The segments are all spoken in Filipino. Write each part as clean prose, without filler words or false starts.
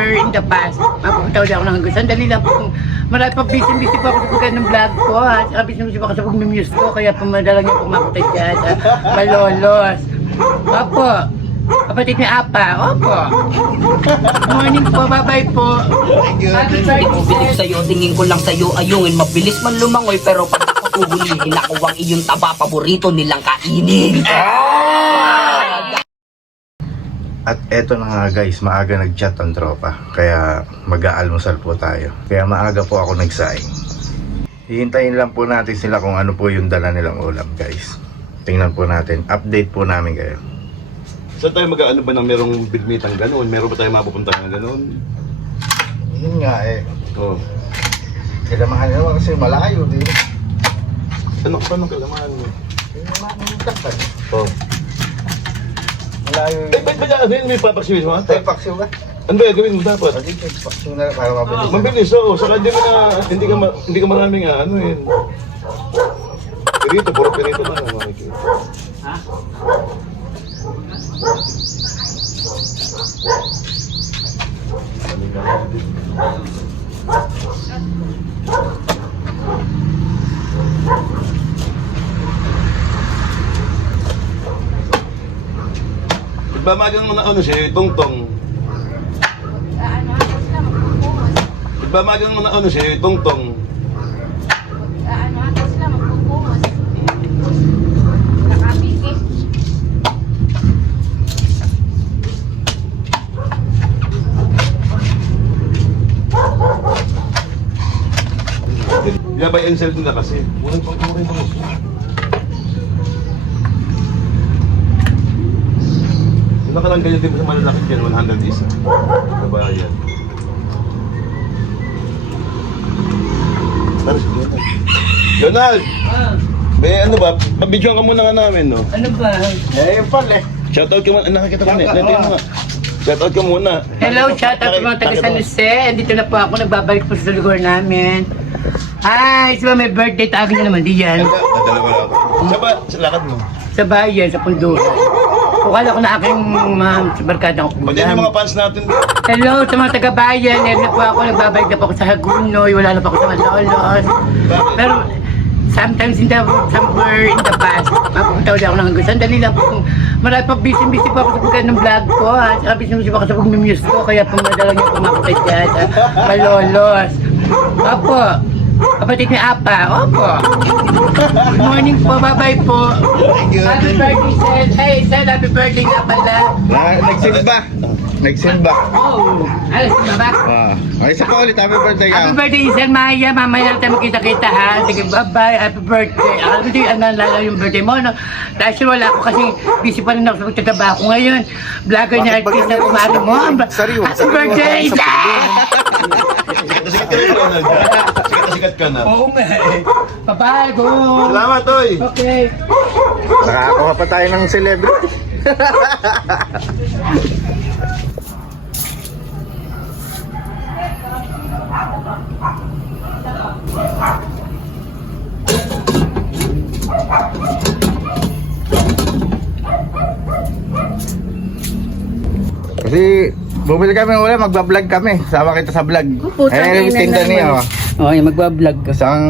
somewhere in the past. Mapupunta ulit ako ng Hanggang. Sandali lang po. Marami pa busy po ako sa pagkain ng vlog ko. At busy po ako sa pag-muse ko. Kaya pumadala niyo po mapunta dyan. Malolos. Opo. Kapatid ni Apa. Opo. Morning po. Bye-bye po. Happy birthday. Sa'yo, tingin ko lang sa'yo ayungin. Mabilis man lumangoy pero pag ako huhulihin ako ang iyong taba, paborito nilang kainin. At eto na nga guys, maaga nag-chat ang tropa. Kaya mag-aalmusal po tayo. Kaya maaga po ako nagsaing. Hihintayin lang po natin sila kung ano po yung dala nilang ulam guys. Tingnan po natin, update po namin kayo. Saan tayo mag-ano ba ng merong bidmitang gano'n? Meron ba tayo mapupunta ng gano'n? Yun nga eh. Oo. Kailangan naman kasi malayo din. Paano kalaman? Yung mga takpan. Oo. Malayo Eh, ba't ba ano yun? May papaksimis mo? Tayo paksyo ba? Ano ba gawin mo dapat? Pwede tayo paksyo na para mabilis. Mabilis, oo. Saka hindi ka maraming ano yun. Perito, puro perito ba? Ha? Ibamagan mo na ano siya, tongtong. Ibamagan mo na ano siya, tongtong. Yabay and sell din na kasi. Murang pa. Yung nakalang ganyan din sa malalakit yan, 100 isa. Kabayan. Tara si Donald. Donald! May ano ba? Pabidyoan ka muna nga namin, no? Ano ba? Eh, yun pala eh. Shoutout ka muna. Nakakita ko na. Ito yung mga. Shoutout ka muna. Hello, shout out sa mga taga San Jose. Andito na po ako, nagbabalik po sa lugar namin. Hi, so may birthday tagin na naman diyan. Nadala ko na ako. Sa lakad mo. Sa bayan, sa punduhan. Kukala ko na aking sa barkada ko. Pati yung mga fans natin. Hello sa mga taga-bayan. Meron na po ako, nagbabalik na po ako sa Hagunoy. Wala na po ako sa Malolos. Pero sometimes somewhere in the past, mapupunta ulit ako ng Hanggang. Sandali lang po. Marami pa busy po ako sa pagkain ng vlog ko. At busy po ako sa pag-muse ko. Kaya pumadala niyo po mapunta dyan. Malolos. Opo. Kapatid ni Apa. Opo. Good morning po. Bye-bye po. Happy birthday, Sel. Hey, Sel. Happy birthday nga pala. Nagsimba. Nagsimba. Oh. Alas na ba? Okay, isa pa ulit. Happy birthday Happy birthday, Sel Maya. Mamaya na tayo magkita-kita ha. Sige, bye-bye. Happy birthday. Alam mo yung nalala yung birthday mo, no? Dahil sure wala ako kasi busy pa rin ako sa pagtatrabaho ngayon. Vlogger na artist na kumari mo. Sariwa. Happy birthday, Sel! Sikat ka na. Oo nga eh. Bye-bye, go! Salamat, Toy! Okay. Nakakuha pa tayo ng celebrity. Kasi bumili kami ng ulam, magbablog kami. Sama kita sa vlog. Puta, Yung tinda niya. Oh, yung magbablog ka. Isang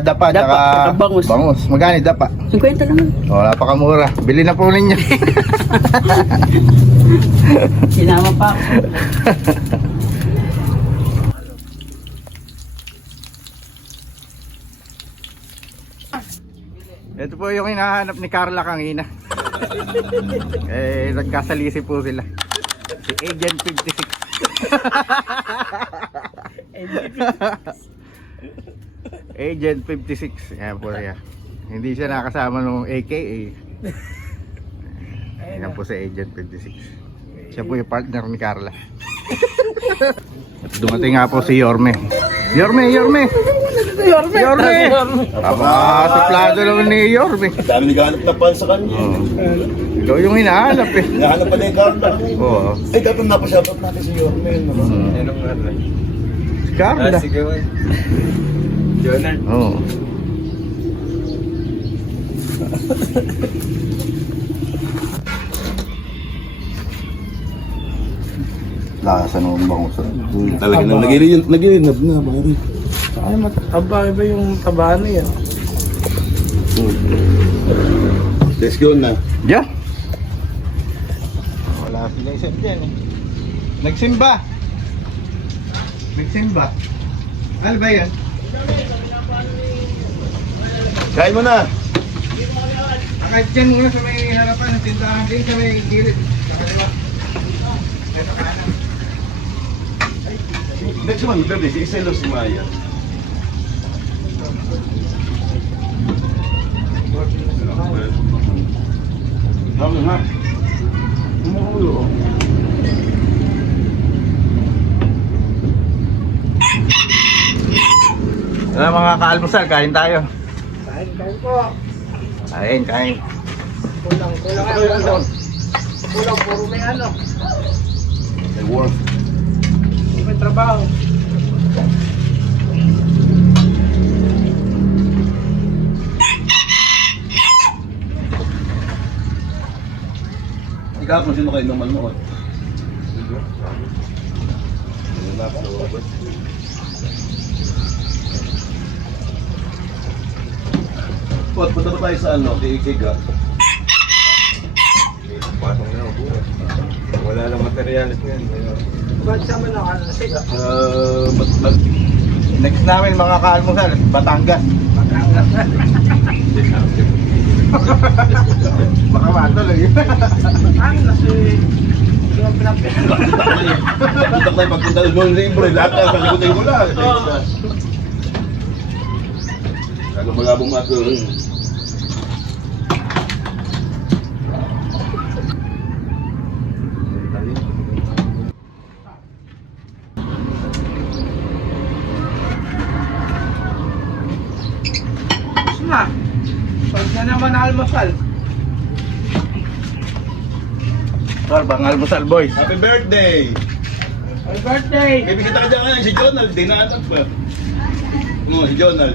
dapa, Dapa, tsaka tsaka bangus. bangus. Magkano yung dapa? 50 naman. Wala pa kamura. Bili na po ninyo. Sinama pa ako. Ito po yung hinahanap ni Carla kanina. Nagkasalisi po sila. Si Agent 56. Agent 56. Yan po siya. Hindi siya nakasama nung AKA. Yan po si Agent 56. Siya po yung partner ni Carla. At dumating nga po si Yorme. Yorme! Suplado naman ni Yorme. Dami naghahanap na pan sa kanya. Ikaw yung hinahanap eh. Hinahanap pa na yung Carla. Oo. Ay, dapat napashoutout natin si Yormen. Anong nga? Si Carla. Sige, Jonah. Oo. Lasa ng bangusan. Talaga na, nagilinab na, pare. Ay, mataba iba yung taba na yan. Let's go na. Diyan. Wala sila isa dyan eh. Nagsimba. Nagsimba. Ano ba yan? Kain mo na. Kahit dyan muna sa may harapan ng tindahan din sa may gilid. Sa kaliwa. Next one, bebe, si Iselo si Maya. Dami nga. Umuulo. Ano mga kaalmusal, kain tayo. Kain po. Kain. Kulang puro may ano. May work. May trabaho. Ikaw kung sino kayo nung manuot. Pot, punta ba tayo sa ano? Kay Ikiga? Pasok na ako. Wala lang materialis ngayon. Ba't sama na ano siga? Next namin mga kaalmusal, Batangas. Baka matuloy. Ano na si... Yung pinapin. Punta tayo pagpunta doon libre. Lahat na sa likod ko lang. Kaya malabong matulog. Na. Pag na naman na almusal. Tol, bang almusal boys. Happy birthday! Happy birthday! Baby kita ka dyan si Jonald. Dinaanak pa. Si Jonald.